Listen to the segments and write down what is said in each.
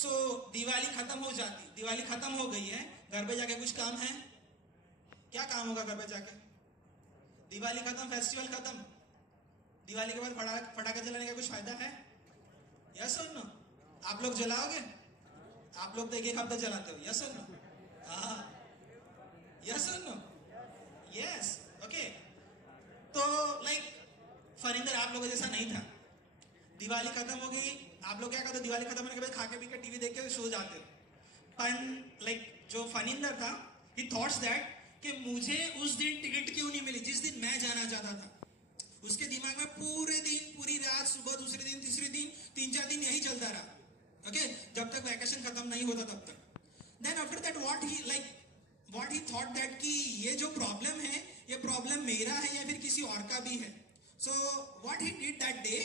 सो दिवाली खत्म हो जाती, दिवाली खत्म हो गई है, घर पे जाके कुछ काम है? क्या काम होगा घर पे जाके? दिवाली खत्म, फेस्टिवल खत्म, दिवाली के बाद पटाखे जलाने का कुछ फायदा है? यस और नो? आप लोग जलाओगे? आप लोग तो एक हफ्ता जलाते हो, यस और नो? हाँ, यस और नो? Yes, okay. तो लाइक फरिंदर आप लोगों जैसा नहीं था। दिवाली खत्म हो गई, आप लोग क्या करते हो? दिवाली खत्म होने के बाद खा के पी के टीवी देख के सो जाते हो। पर लाइक जो फरिंदर था, ही थॉट्स दैट कि मुझे उस दिन टिकट क्यों नहीं मिली जिस दिन मैं जाना चाहता था। उसके दिमाग में पूरे दिन, पूरी रात, सुबह, दूसरे दिन, तीसरे दिन, 3-4 दिन यही चलता रहा। ओके, जब तक वैकेशन खत्म नहीं होता तब तक। Then after that what he thought that कि ये जो प्रॉब्लम है, ये प्रॉब्लम मेरा है या फिर किसी और का भी है। So what he did that day,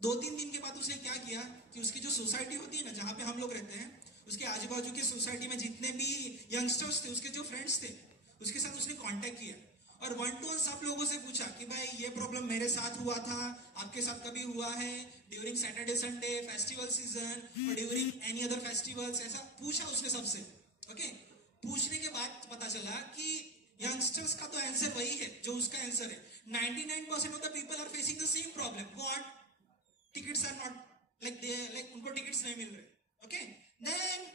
2-3 दिन के बाद उसने क्या किया कि उसकी जो सोसाइटी होती है ना, जहां पे हम लोग रहते हैं, उसके आजू बाजू की सोसाइटी में जितने भी यंगस्टर्स थे, उसके जो फ्रेंड्स थे, उसके साथ उसने कांटेक्ट किया और 1 to 1 सब लोगों से पूछा कि भाई ये प्रॉब्लम मेरे साथ हुआ था, आपके साथ कभी हुआ है during Saturday Sunday, festival season और ड्यूरिंग एनी अदर फेस्टिवल्स, ऐसा पूछा उसने सबसे। ओके, पूछने के बाद पता चला कि यंगस्टर्स का तो आंसर वही है जो उसका आंसर है। 99% of the people are facing the same problem, what? Tickets are not like उनको टिकट्स नहीं मिल रहे। ओके, देन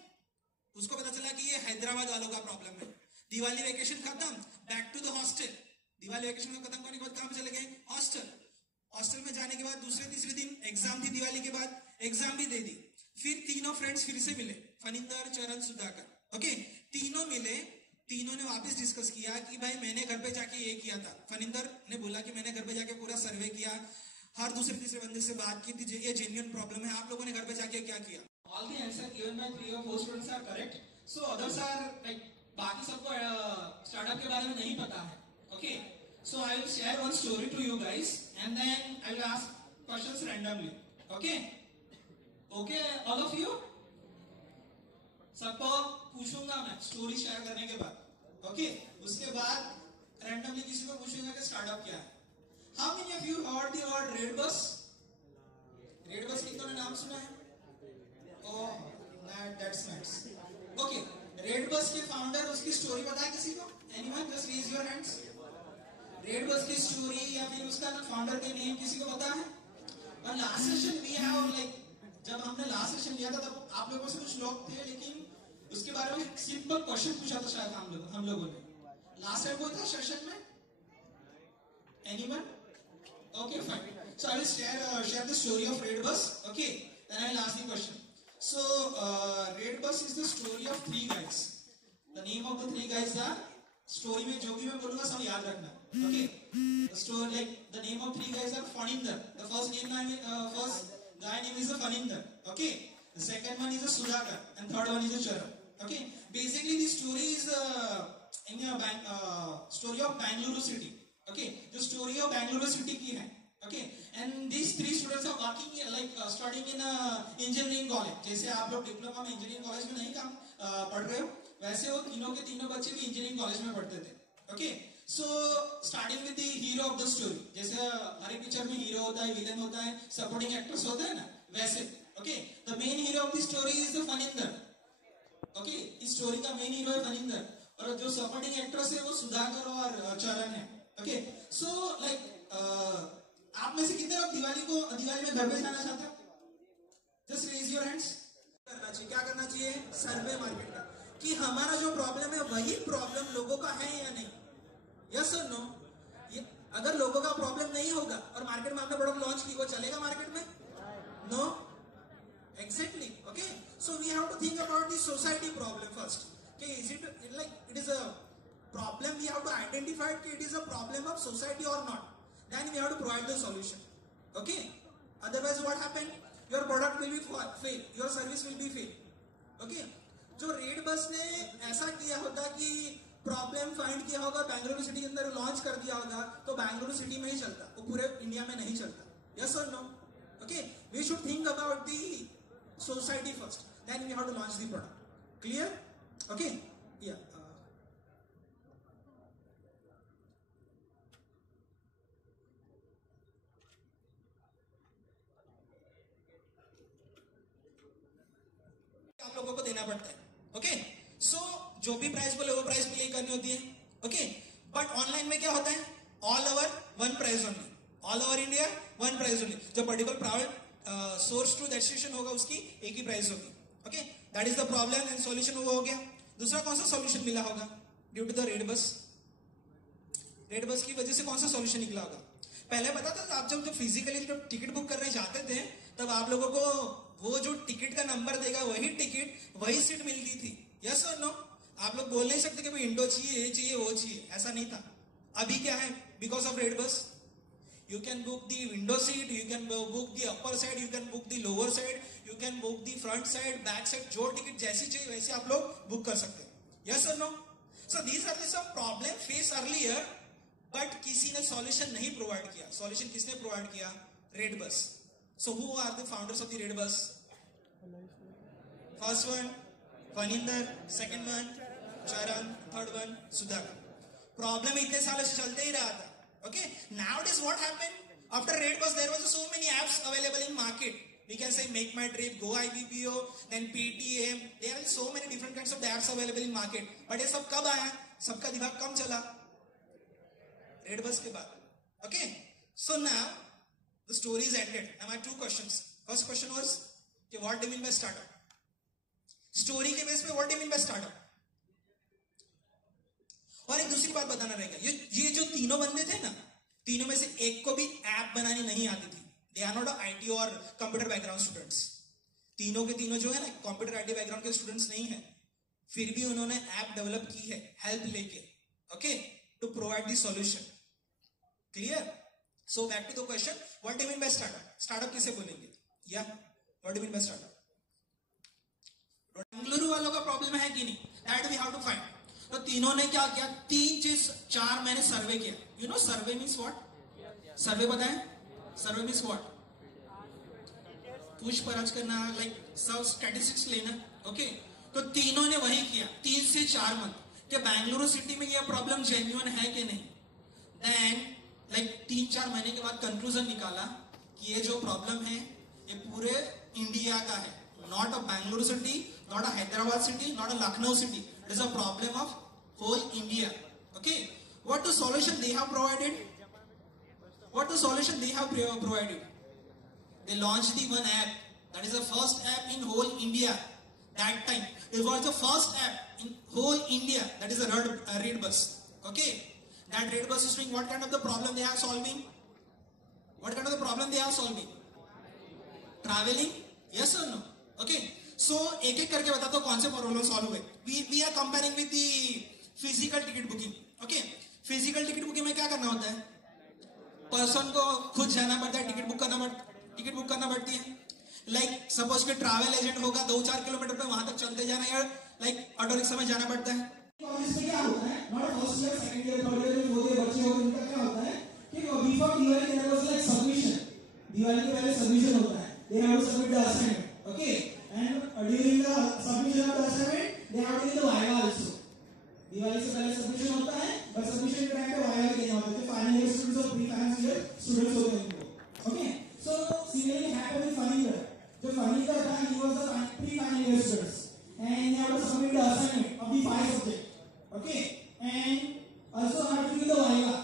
उसको पता चला कि ये हैदराबाद वालों का प्रॉब्लम है। दिवाली वेकेशन खत्म, back to the hostel. Diwali vacation खत्म होने के बाद कहां पे चले गए? हॉस्टल। हॉस्टल में जाने के बाद दूसरे तीसरे दिन एग्जाम थी, दिवाली के बाद एग्जाम भी दे दी। फिर तीनों फ्रेंड्स फिर से मिले, फनिंदर, चरण, सुधाकर। ओके, तीनों मिले, तीनों ने वापस डिस्कस किया कि भाई मैंने घर पे जाके ये किया था। फनिंदर ने बोला कि मैंने घर पे जाके पूरा सर्वे किया, हर दूसरे तीसरे बंदे से बात की थी, ये जेन्युइन प्रॉब्लम है। आप लोगों ने घर पे जाके क्या किया? All the answer given by 3 or 4 students are correct. So others are like, बाकी सबको स्टार्टअप के बारे में नहीं पता है। Okay, so I will share one story to you guys and then I will ask questions randomly. Okay, okay, all of you? सबको पूछूंगा मैं स्टोरी शेयर करने के बाद। ओके, उसके बाद रैंडमली किसी को पूछूंगा कि स्टार्टअप क्या है। How many of you heard the word red bus? Red bus कितनों ने नाम सुना है? Oh, that's nice. Okay, red bus के फाउंडर, उसकी स्टोरी पता है किसी को? Anyone, just raise your hands. Red bus की स्टोरी या फिर उसका फाउंडर के नेम किसी को पता है? और last session we have like, जब हमने लास्ट सेशन लिया था तब आप लोगों से कुछ लोग थे, लेकिन उसके बारे में सिंपल क्वेश्चन पूछा था शायद हम लोगों ने लास्ट टाइम। वो था सेशन में anyone? Okay, fine. So I will share the story of Redbus. Okay, then I will ask the question. So Redbus is the story of 3 guys. The name of the 3 guys are, story में जो भी मैं बोलूँगा सब याद रखना। Okay, the story like the name of 3 guys are Faninder. The first guy name is a Faninder. Okay, the second one is a Sudhakar and third one is a Charan. Okay, basically the story is in a story of Bangalore city. Okay, the story of Bangalore city की है। Okay, and these 3 students are working like studying in a engineering college. जैसे आप लोग diploma में engineering college में नहीं काम पढ़ रहे हो, वैसे वो तीनों के तीनों बच्चे भी इंजीनियरिंग कॉलेज में पढ़ते थे। Okay, so starting with the hero of the story. जैसे हर एक पिक्चर में हीरो होता है, विलन होता है, सपोर्टिंग एक्टर्स होते हैं ना, वैसे। Okay, the main hero of the story is the Faninder. Okay, इस स्टोरी का मेन हीरो है फनिंदर और जो सपोर्टिंग एक्ट्रेस है वो सुधाकर और चरण है। ओके, सो लाइक आप में से कितने लोग दिवाली में घर पे जाना चाहते हो? Just raise your hands. करना चाहिए, क्या करना चाहिए? सर्वे मार्केट का, कि हमारा जो प्रॉब्लम है वही प्रॉब्लम लोगों का है या नहीं। यस और नो? अगर लोगों का प्रॉब्लम नहीं होगा और मार्केट में आपने प्रोडक्ट लॉन्च की, वो चलेगा मार्केट में? No, exactly. Okay, so we have to think about the society problem first. Okay, is it like it is a problem? We have to identify it is a problem of society or not. Then we have to provide the solution. Okay, otherwise what happen? Your product will be fail, your service will be fail. Okay, जो red bus ने ऐसा किया होता कि problem find किया होगा, Bengaluru city के अंदर लॉन्च कर दिया होगा, तो बेंगलुरु सिटी में ही चलता, वो पूरे इंडिया में नहीं चलता। यस और no? Okay, we should think about the society first, then we have to launch the product. Clear? Okay, yeah. आप लोगों को देना पड़ता है. ओके, सो जो भी प्राइस बोले वो प्राइस पे करनी होती है. ओके, बट ऑनलाइन में क्या होता है? All over one price only, all over India one price only. जो particular private source to destination होगा उसकी एक ही प्राइस होगी. Okay, that is the problem and solution वो हो गया. दूसरा कौन सा सॉल्यूशन मिला होगा? Due to the red bus. Red bus की वजह से कौन सा सॉल्यूशन निकला होगा? पहले पता था आप जब फिजिकली जब टिकट बुक करने जाते थे तब आप लोगों को वो जो टिकट का नंबर देगा वही टिकट वही सीट मिलती थी. यस और नो? आप लोग बोल नहीं सकते कि भाई इंडो चाहिए, ये चाहिए, वो चाहिए. ऐसा नहीं था. अभी क्या है? Because of red bus you can book the window seat, you can book the upper side, you can book the lower side, you can book the front side, back side. जो टिकट जैसी चाहिए वैसे आप लोग book कर सकते हैं. Yes और no? So these are the some problem face earlier, but किसी ने सॉल्यूशन नहीं प्रोवाइड किया. सॉल्यूशन किसने प्रोवाइड किया? Red bus. So who are the founders of the red bus? First one Phanindra, second one Charan, third one Sudhakar. Problem इतने सालों से चलते ही रहा था. Okay, nowadays what happened? After Red Bus, there was so many apps available in market. We can say Make My Trip, Go IBPO, then Paytm. There are so many different kinds of the apps available in market. But ये सब कब आया? सबका दिमाग कम चला Red Bus के बाद. Okay, so now the story is ended. I have two questions. First question was, what do you mean by startup? Story के बेस पे what do you mean by startup? और एक दूसरी बात बताना रहेगा. ये जो तीनों बंदे थे ना, तीनों में से एक को भी ऐप बनानी नहीं आती थी. दे आर नॉट आईटी और कंप्यूटर बैकग्राउंड स्टूडेंट्स. तीनों के तीनों जो है ना कंप्यूटर आईटी बैकग्राउंड के स्टूडेंट्स नहीं है, फिर भी उन्होंने ऐप डेवलप की है हेल्प लेके. Okay, to provide the solution. Clear? So back to the question, what do you mean by startup? Startup किसे बोलेंगे? या what do you mean by startup? Bengaluru वालों का प्रॉब्लम है कि नहीं? That we have to find. तो तीनों ने क्या किया? 4 महीने सर्वे किया. You know survey means what? Survey पता है? सर्वे मीन्स व्हाट? पूछपरछ करना, लाइक सब स्टैटिस्टिक्स लेना. ओके, तो तीनों ने वही किया 3 से 4 मंथ कि बेंगलुरु सिटी में ये प्रॉब्लम जेन्युइन है कि नहीं. देन लाइक 3-4 महीने के बाद कंक्लूजन निकाला कि ये जो प्रॉब्लम है ये पूरे इंडिया का है. Not a Bengaluru city, not a Hyderabad city, not a Lucknow city. It is a problem of whole India. Okay, what the solution they have provided? What the solution they have provided? They launched the one app. That is the first app in whole India. That time it was the first app in whole India. That is a Red Bus. Okay, that Red Bus is doing what kind of the problem they are solving? What kind of the problem they are solving? Traveling? Yes or no? Okay, so एक एक करके बताता हूँ कौन से problem solve हुए. We are comparing with the physical ticket booking. Okay, physical ticket booking में क्या करना होता है? पर्सन को खुद जाना पड़ता है, टिकट बुक करना पड़ती है. लाइक सपोज के ट्रैवल एजेंट होगा, 2-4 किलोमीटर पे वहां तक चलते जाना, या लाइक ऑटो रिक्शा में जाना पड़ता है. कॉलेज में क्या होता है? Not first year, second year, third year जो होते बच्चे होते हैं उनका क्या होता है कि before Diwali there was like submission. Diwali के पहले सबमिशन होता है. They have to submit the assignment. Okay, and during the submission of the assignment they have to do the viva also. Diwali से पहले सबमिशन होता है, और सबमिशन के टाइम पे वाइवा देना होता है. फाइनल ईयर स्टूडेंट्स और प्री फाइनल ईयर स्टूडेंट्स होते हैं. Okay, so similarly happened in final year. जो फाइनल ईयर था he was the pre final year students, and they have to submit the assignment of the 5 subject. Okay, and also have to do the viva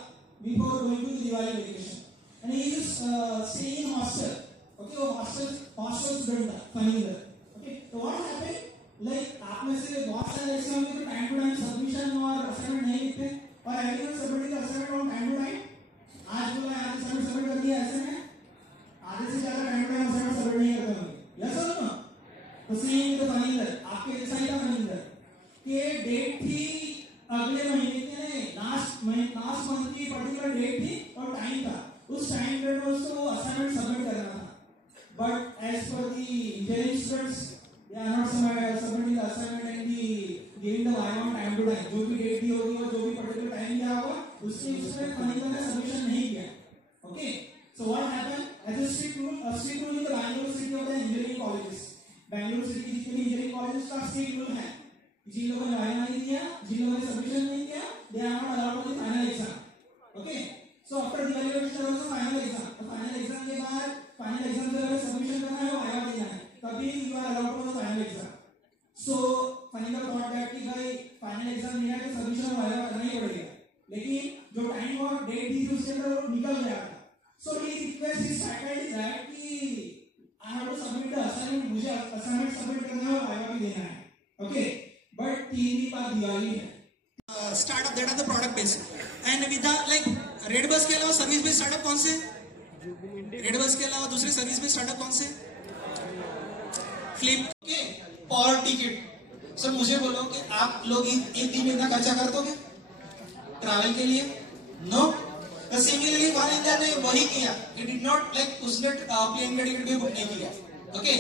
before going to the Diwali vacation. And he is staying in hostel. Okay, वो hostel student था final year. Okay, तो what happened? Like आप में से बहुत सारे ऐसे होंगे जो टाइम टू टाइम सबमिशन और असाइनमेंट नहीं लिखते, और everyone submitting assignment on time to time. आज बोला यार असाइनमेंट सबमिट कर दिया, ऐसे में आधे से ज्यादा time to time assignment submit नहीं करते होंगे. यस और नो? तो सेम तो फाइनल ईयर आपके जैसा ही था. फाइनल ईयर के डेट थी अगले महीने के लास्ट मंथ की पर्टिकुलर डेट थी और टाइम था. उस टाइम पीरियड में उसको असाइनमेंट सबमिट करना था. But as per the engineering students they are not submitting the assignment and giving the viva on time to time. जो भी डेट दी होगी और जो भी पर्टिकुलर टाइम दिया होगा उसके उसमें फाइनल में सबमिशन नहीं किया. Okay, so what happened as a strict rule in the Bengaluru city of the engineering colleges. Bengaluru city की जितनी इंजीनियरिंग कॉलेजेस का स्ट्रिक्ट रूल है, जिन लोगों ने वाइवा नहीं दिया, जिन लोगों ने सबमिशन नहीं किया, they are not allowed to the final exam. Okay, so after Diwali vacation also final exam. तो फाइनल एग्जाम के बाद फाइनल एग्जाम से सबमिशन करना है, वाइवा देना है, तभी you are allowed to the final exam. So Phanindra thought that कि भाई फाइनल एग्जाम नहीं है तो सबमिशन वाइवा करना ही पड़ेगा, लेकिन जो टाइम और डेट थी उसके अंदर वो निकल गया था। So he request his faculty that कि I have to submit the assignment, मुझे असाइनमेंट सबमिट करना है और वाइवा भी देना है, ओके। बट 3 दिन बाद दिवाली है, startup that are the product based and with like red bus के अलावा सर्विस बेस्ड स्टार्टअप कौन से? रेड बस के अलावा दूसरे सर्विस बेस्ड स्टार्टअप कौन से? फ्लिप के और टिकट। सर मुझे बोलो कि आप लोग एक दिन में इतना खर्चा कर दोगे ट्रैवल के लिए? नो। सिमिलरली फनींदर ने वही किया, ही डिड नॉट लाइक उसने प्लेन का टिकट भी बुक नहीं किया, okay.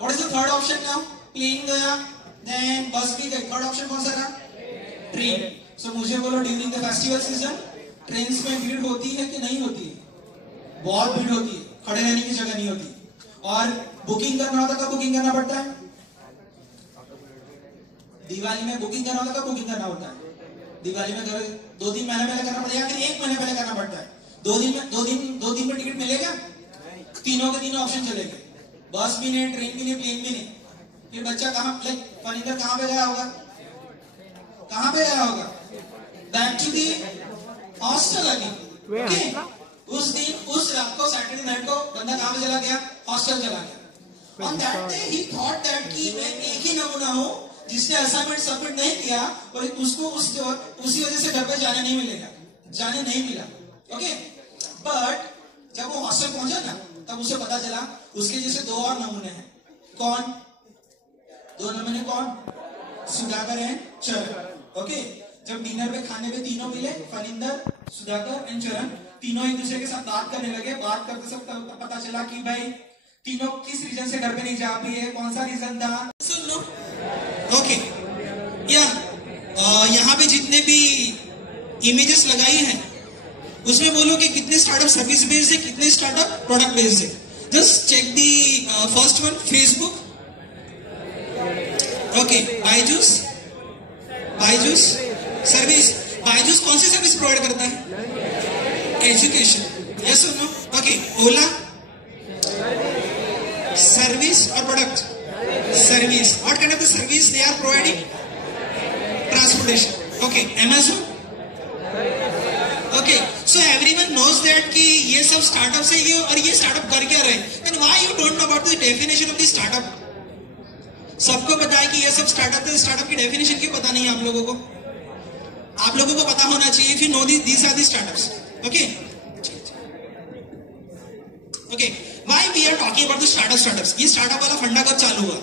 What is the third option now? Plane गया, देन बस भी गई, थर्ड ऑप्शन कौन सा रहा? ट्रेन। सो मुझे बोलो during the festival season train में भीड़ होती है कि नहीं होती है? बहुत भीड़ होती है, खड़े रहने की जगह नहीं होती। और बुकिंग करना होता कब बुकिंग करना पड़ता है? दिवाली में बुकिंग करना होता कब बुकिंग करना होता है? दिवाली में 2-3 महीने पहले करना पड़ता है या फिर 1 महीने पहले करना पड़ता है? 2 दिन में टिकट मिलेगा, तीनों के तीनों ऑप्शन चलेंगे, बस भी नहीं, ट्रेन भी नहीं, प्लेन भी नहीं। फिर बच्चा कहां लाइक फनींदर कहां पे गया होगा? कहां पे गया होगा? Back to the hostel again, okay. उस दिन उस रात को सैटरडे नाइट को बंदा कहां पे चला गया? हॉस्टल चला गया। On that day he thought that कि मैं एक ही नमूना हूं जिसने असाइनमेंट सबमिट नहीं किया और उसको उसी वजह से घर पे जाने नहीं मिला, ओके। बट जब वो हॉस्टल पहुंचा ना तब उसे पता चला उसके जैसे 2 और नमूने हैं। कौन? 2 नमूने कौन? सुधाकर एंड चरण, ओके। जब डिनर पे खाने पे तीनों मिले, फनींदर, सुधाकर एंड चरण, तीनों एक दूसरे के साथ बात करने लगे। बात करते सब पता चला कि भाई तीनों किस रीजन से घर पे नहीं जा पाई है, कौन सा रीजन था, सुन लो, ओके। या यहाँ पे जितने भी इमेजेस लगाई हैं उसमें बोलो कि कितने स्टार्टअप सर्विस बेस्ड है, कितने स्टार्टअप प्रोडक्ट बेस्ड है। Just check the first one, Facebook, okay. Byju's service, Byju's कौन सी सर्विस प्रोवाइड करता है? एजुकेशन, यस और नो, ओके। ओला सर्विस और product? Service. What kind of the service they are providing? Transportation, okay. Amazon, okay. So everyone knows that कि ये सब startup से ये और ये स्टार्टअप कर क्या रहे हैं, then why you don't know about the definition of the startup? सबको पता है कि ये सब स्टार्टअप है, स्टार्टअप की डेफिनेशन क्यों पता नहीं है आप लोगों को? आप लोगों को पता होना चाहिए, if you know these are the startups, okay. Okay, why we are talking about the startups? ये स्टार्टअप वाला फंडा कब चालू हुआ?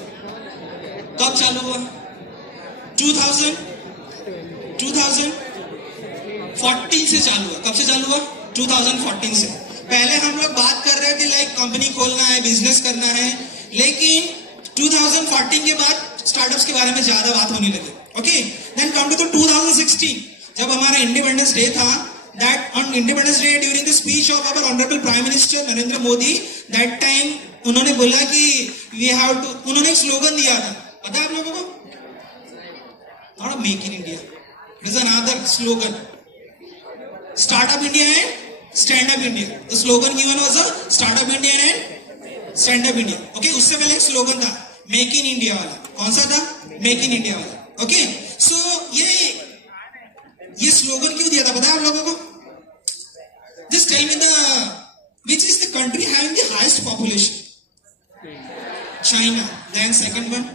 2014 से चालू हुआ। कब से चालू हुआ? 2014 से। पहले हम लोग बात कर रहे थे लाइक कंपनी खोलना है, बिजनेस करना है, लेकिन 2014 के बाद स्टार्टअप्स के बारे में ज्यादा बात होने लगी, ओके। देन कम टू 2016, जब हमारा इंडिपेंडेंस डे था, that on Independence Day during the speech of our honorable Prime Minister Narendra Modi, that time उन्होंने बोला कि we have to, उन्होंने एक स्लोगन दिया था, पता है आप लोगों को? Not Make in India, it is another slogan. Start up India and Stand up India. The slogan given was a Start up India and Stand up India. Okay, उससे पहले एक स्लोगन था Make in India वाला. कौन सा था? Make in India वाला. Okay, so ये स्लोगन क्यों दिया था पता है आप लोगों को? Just tell me which is the country having the highest population? China. Then second one.